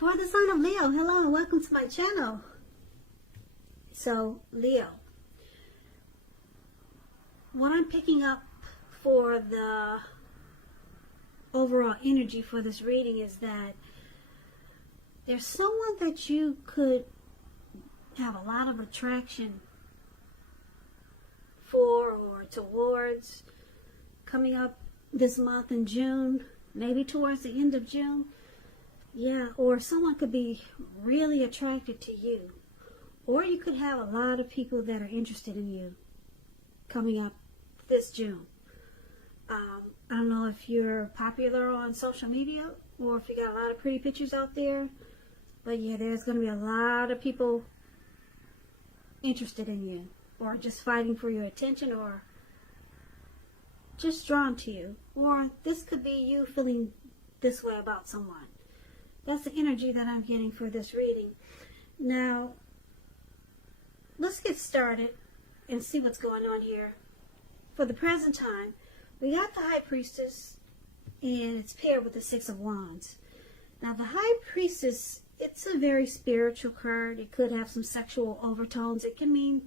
For the sign of Leo, hello and welcome to my channel. So, Leo, what I'm picking up for the overall energy for this reading is that there's someone that you could have a lot of attraction for or towards coming up this month in June, maybe towards the end of June. Yeah, or someone could be really attracted to you. Or you could have a lot of people that are interested in you coming up this June. I don't know if you're popular on social media or if you got a lot of pretty pictures out there. But yeah, there's going to be a lot of people interested in you. Or just fighting for your attention or just drawn to you. Or this could be you feeling this way about someone. That's the energy that I'm getting for this reading. Now, let's get started and see what's going on here. For the present time, we got the High Priestess, and it's paired with the Six of Wands. Now, the High Priestess, it's a very spiritual card. It could have some sexual overtones. It can mean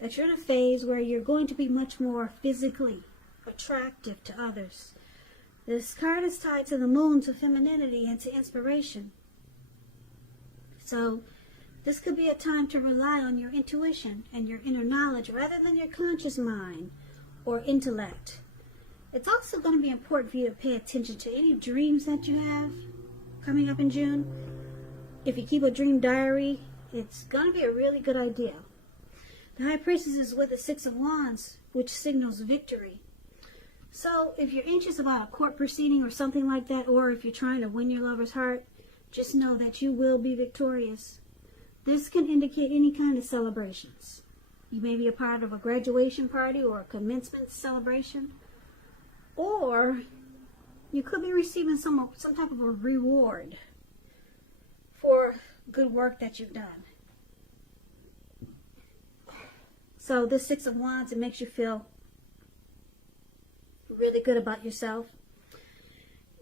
that you're in a phase where you're going to be much more physically attractive to others. This card is tied to the moon, to femininity, and to inspiration. So, this could be a time to rely on your intuition and your inner knowledge rather than your conscious mind or intellect. It's also going to be important for you to pay attention to any dreams that you have coming up in June. If you keep a dream diary, it's going to be a really good idea. The High Priestess is with the Six of Wands, which signals victory. So, if you're anxious about a court proceeding or something like that, or if you're trying to win your lover's heart, just know that you will be victorious. This can indicate any kind of celebrations. You may be a part of a graduation party or a commencement celebration, or you could be receiving some type of a reward for good work that you've done. So, this Six of Wands, it makes you feel really good about yourself.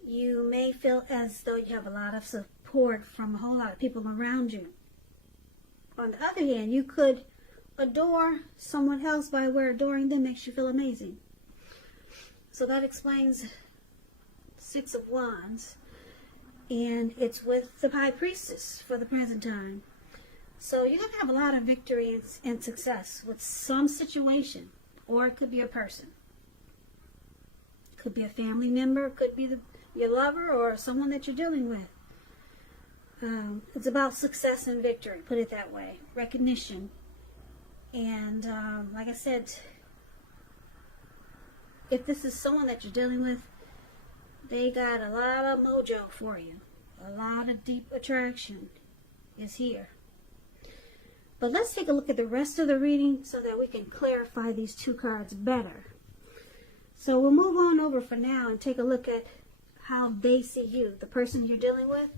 You may feel as though you have a lot of support from a whole lot of people around you. On the other hand, you could adore someone else by where adoring them makes you feel amazing. So that explains Six of Wands. And it's with the High Priestess for the present time. So you're going to have a lot of victory and success with some situation. Or it could be a person. Could be a family member, could be your lover or someone that you're dealing with. It's about success and victory, put it that way. Recognition. And like I said, if this is someone that you're dealing with, they got a lot of mojo for you. A lot of deep attraction is here. But let's take a look at the rest of the reading so that we can clarify these two cards better. So we'll move on over for now and take a look at how they see you, the person you're dealing with.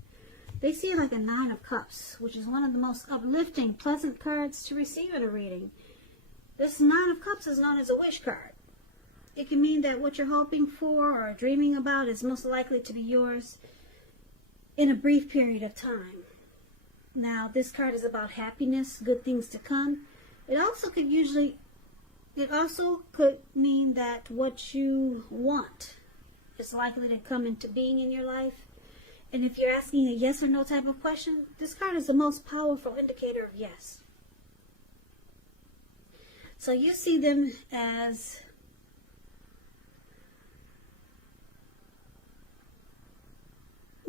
They see you like a Nine of Cups, which is one of the most uplifting, pleasant cards to receive in a reading. This Nine of Cups is known as a wish card. It can mean that what you're hoping for or dreaming about is most likely to be yours in a brief period of time. Now, this card is about happiness, good things to come. It also could mean that what you want is likely to come into being in your life. And if you're asking a yes or no type of question, this card is the most powerful indicator of yes. So you see them as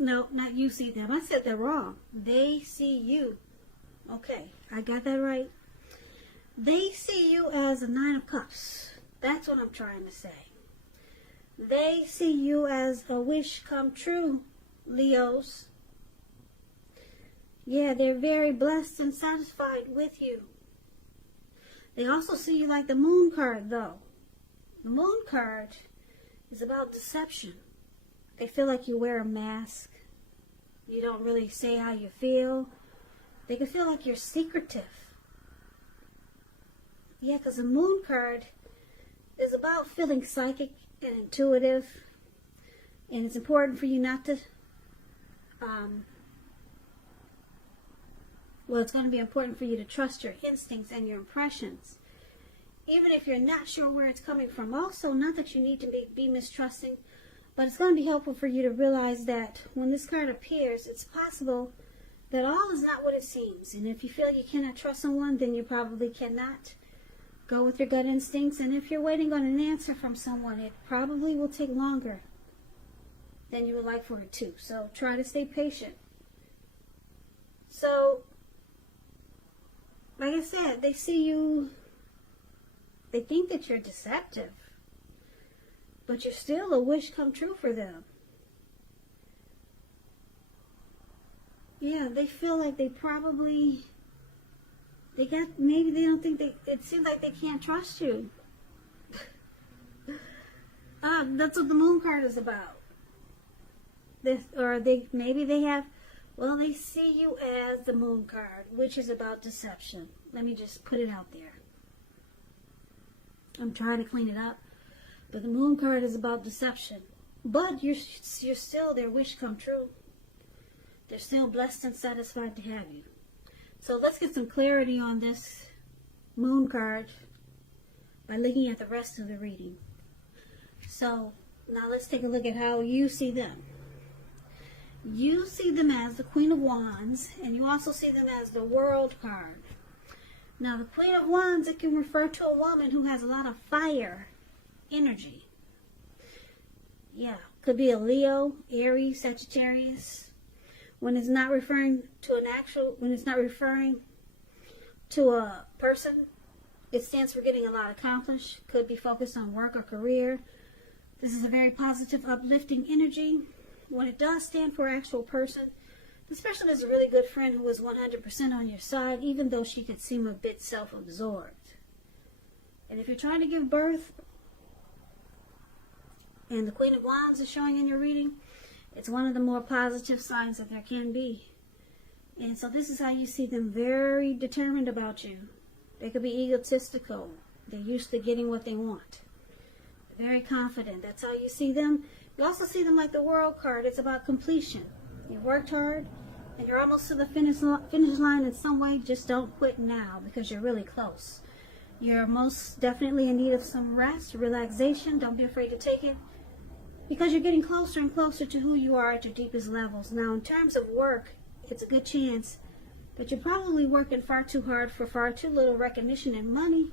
no, not you see them. I said that wrong. They see you. Okay, I got that right. They see you as a Nine of Cups. That's what I'm trying to say. They see you as a wish come true, Leos. Yeah, they're very blessed and satisfied with you. They also see you like the Moon card, though. The Moon card is about deception. They feel like you wear a mask. You don't really say how you feel. They can feel like you're secretive. Yeah, because the Moon card is about feeling psychic and intuitive. And it's important for you not to Well, it's going to be important for you to trust your instincts and your impressions, even if you're not sure where it's coming from. Also, not that you need to be mistrusting, but it's going to be helpful for you to realize that when this card appears, it's possible that all is not what it seems. And if you feel you cannot trust someone, then you probably cannot. Go with your gut instincts. And if you're waiting on an answer from someone, it probably will take longer than you would like for it to. So try to stay patient. So, like I said, they see you, they think that you're deceptive, but you're still a wish come true for them. Yeah, they feel like they probably, maybe they don't think it seems like they can't trust you. That's what the moon card is about. Maybe they have, well, they see you as the moon card, which is about deception. Let me just put it out there. I'm trying to clean it up. But the moon card is about deception. But you're still their wish come true. They're still blessed and satisfied to have you. So let's get some clarity on this moon card by looking at the rest of the reading. So now let's take a look at how you see them. You see them as the Queen of Wands, and you also see them as the World card. Now the Queen of Wands, it can refer to a woman who has a lot of fire energy. Yeah, could be a Leo, Aries, Sagittarius. When it's not referring to a person, it stands for getting a lot accomplished. Could be focused on work or career. This is a very positive, uplifting energy. When it does stand for an actual person, this person is a really good friend who is 100% on your side, even though she could seem a bit self-absorbed. And if you're trying to give birth, and the Queen of Wands is showing in your reading, it's one of the more positive signs that there can be. And so this is how you see them, very determined about you. They could be egotistical. They're used to getting what they want. Very confident. That's how you see them. You also see them like the World card. It's about completion. You worked hard, and you're almost to the finish line in some way. Just don't quit now, because you're really close. You're most definitely in need of some rest, relaxation. Don't be afraid to take it, because you're getting closer and closer to who you are at your deepest levels. Now, in terms of work, it's a good chance, but you're probably working far too hard for far too little recognition and money.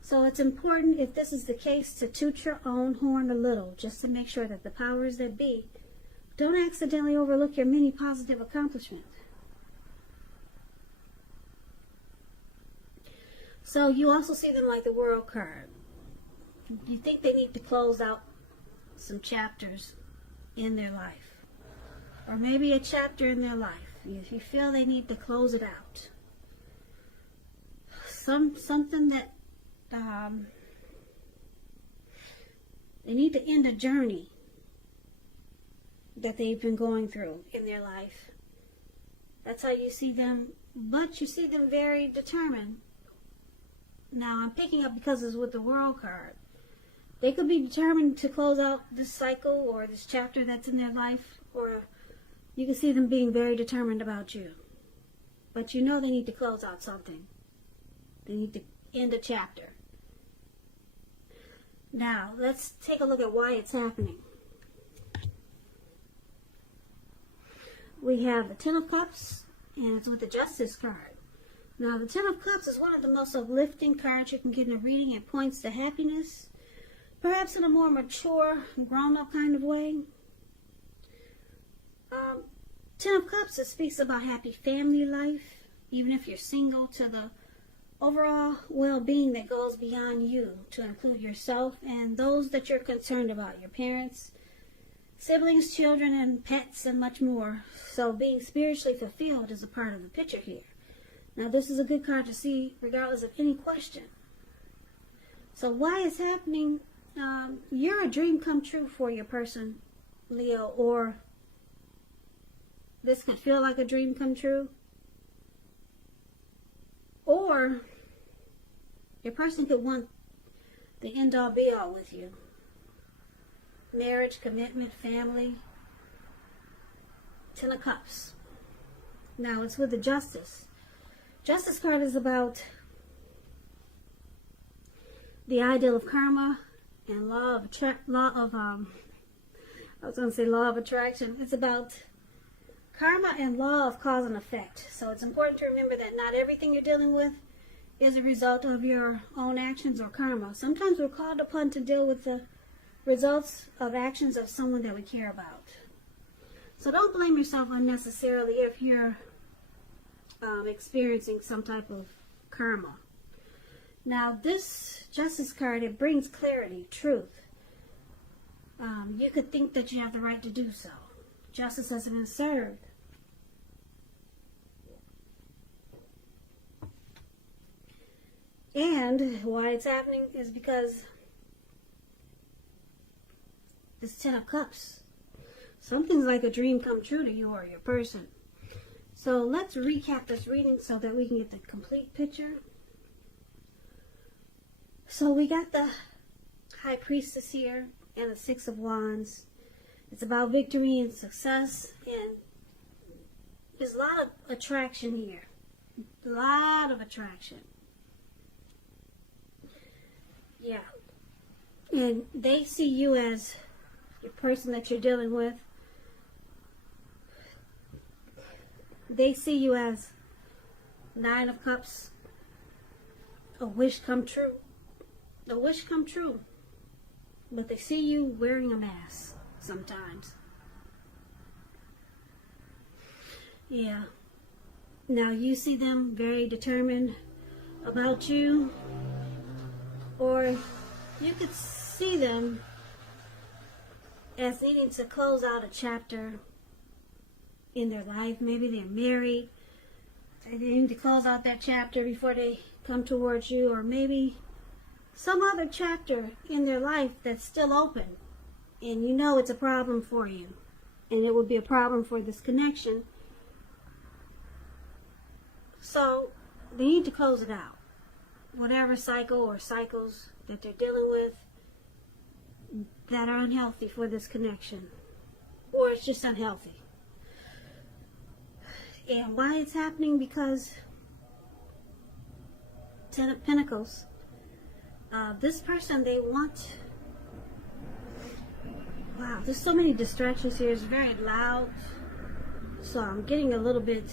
So it's important, if this is the case, to toot your own horn a little, just to make sure that the powers that be don't accidentally overlook your many positive accomplishments. So you also see them like the World card. You think they need to close out some chapters in their life, or maybe a chapter in their life. If you feel they need to close it out, something that they need to end a journey that they've been going through in their life. That's how you see them, but you see them very determined. Now I'm picking up because it's with the World card. They could be determined to close out this cycle or this chapter that's in their life, or you can see them being very determined about you. But you know they need to close out something. They need to end a chapter. Now, let's take a look at why it's happening. We have the Ten of Cups, and it's with the Justice card. Now, the Ten of Cups is one of the most uplifting cards you can get in a reading. It points to happiness, perhaps in a more mature, grown-up kind of way. Ten of Cups, it speaks about happy family life, even if you're single, to the overall well-being that goes beyond you, to include yourself and those that you're concerned about, your parents, siblings, children, and pets, and much more. So being spiritually fulfilled is a part of the picture here. Now, this is a good card to see regardless of any question. So why it's happening, you're a dream come true for your person, Leo, or this could feel like a dream come true. Or your person could want the end-all be-all with you. Marriage, commitment, family. Ten of Cups. Now it's with the Justice. Justice card is about the ideal of karma and law of attraction. It's about karma and law of cause and effect. So it's important to remember that not everything you're dealing with is a result of your own actions or karma. Sometimes we're called upon to deal with the results of actions of someone that we care about. So don't blame yourself unnecessarily if you're experiencing some type of karma. Now this Justice card, it brings clarity, truth. You could think that you have the right to do so. Justice has been served. And why it's happening is because this 10 of Cups. Something's like a dream come true to you or your person. So let's recap this reading so that we can get the complete picture. So we got the High Priestess here and the 6 of Wands. It's about victory and success, and there's a lot of attraction here. A lot of attraction. Yeah. And they see you as your person that you're dealing with. They see you as 9 of Cups. A wish come true. A wish come true. But they see you wearing a mask sometimes. Yeah. Now you see them very determined about you. Or you could see them as needing to close out a chapter in their life. Maybe they're married. They need to close out that chapter before they come towards you. Or maybe some other chapter in their life that's still open. And you know it's a problem for you. And it would be a problem for this connection. So they need to close it out. Whatever cycle or cycles that they're dealing with that are unhealthy for this connection. Or it's just unhealthy. And why it's happening? Because 10 of Pentacles. This person, they want... Wow, there's so many distractions here. It's very loud. So I'm getting a little bit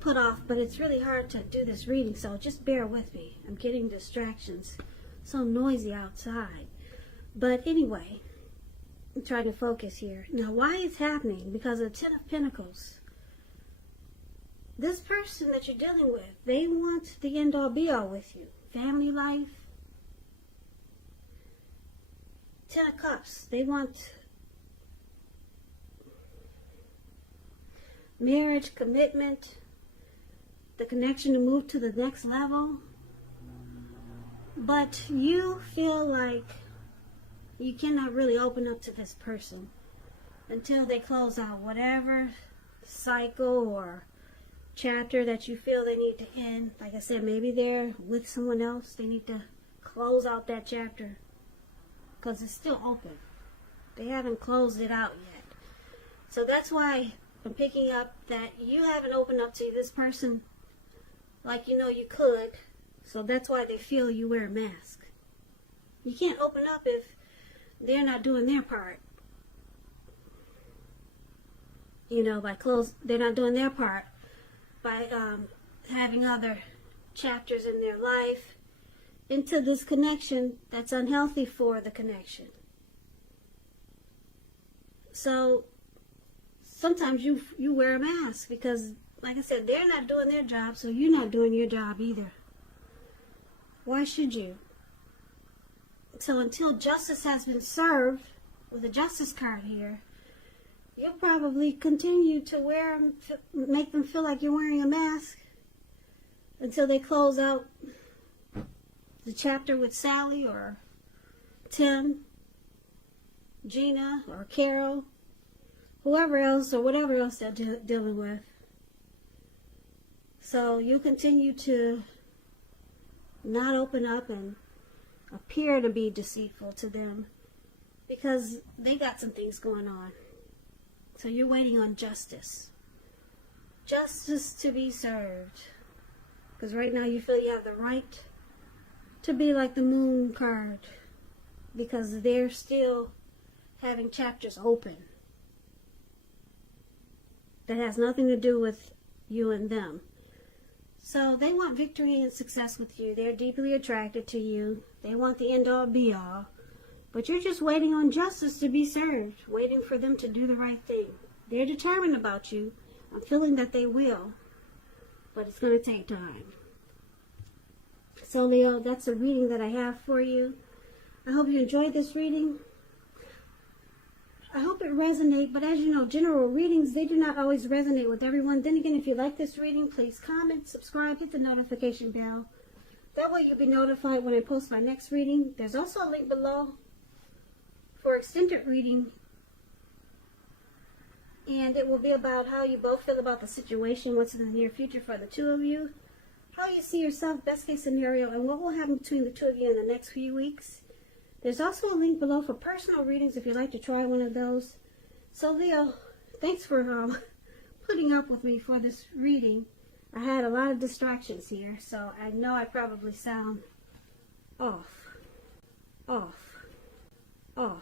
put off, but it's really hard to do this reading, so just bear with me. I'm getting distractions. So noisy outside. But anyway, I'm trying to focus here. Now, why it's happening? Because of 10 of Pentacles. This person that you're dealing with, they want the end-all be-all with you. Family life. 10 of Cups. They want marriage, commitment, the connection to move to the next level. But you feel like you cannot really open up to this person until they close out whatever cycle or chapter that you feel they need to end. Like I said, maybe they're with someone else. They need to close out that chapter because it's still open. They haven't closed it out yet. So that's why I'm picking up that you haven't opened up to this person like you know you could. So that's why they feel you wear a mask. You can't open up if they're not doing their part. You know, they're not doing their part by having other chapters in their life into this connection that's unhealthy for the connection. So sometimes you wear a mask because, like I said, they're not doing their job, so you're not doing your job either. Why should you? So until justice has been served, with the Justice card here, you'll probably continue to make them feel like you're wearing a mask until they close out the chapter with Sally or Tim, Gina or Carol, whoever else or whatever else they're dealing with. So you continue to not open up and appear to be deceitful to them because they got some things going on. So you're waiting on justice. Justice to be served. Because right now you feel you have the right to be like the Moon card. Because they're still having chapters open. That has nothing to do with you and them. So they want victory and success with you. They're deeply attracted to you. They want the end-all be-all. But you're just waiting on justice to be served. Waiting for them to do the right thing. They're determined about you. I'm feeling that they will. But it's going to take time. So Leo, that's a reading that I have for you. I hope you enjoyed this reading. I hope it resonates, but as you know, general readings, they do not always resonate with everyone. Then again, if you like this reading, please comment, subscribe, hit the notification bell. That way you'll be notified when I post my next reading. There's also a link below for extended reading. And it will be about how you both feel about the situation, what's in the near future for the two of you, how you see yourself, best case scenario, and what will happen between the two of you in the next few weeks. There's also a link below for personal readings if you'd like to try one of those. So Leo, thanks for putting up with me for this reading. I had a lot of distractions here, so I know I probably sound off.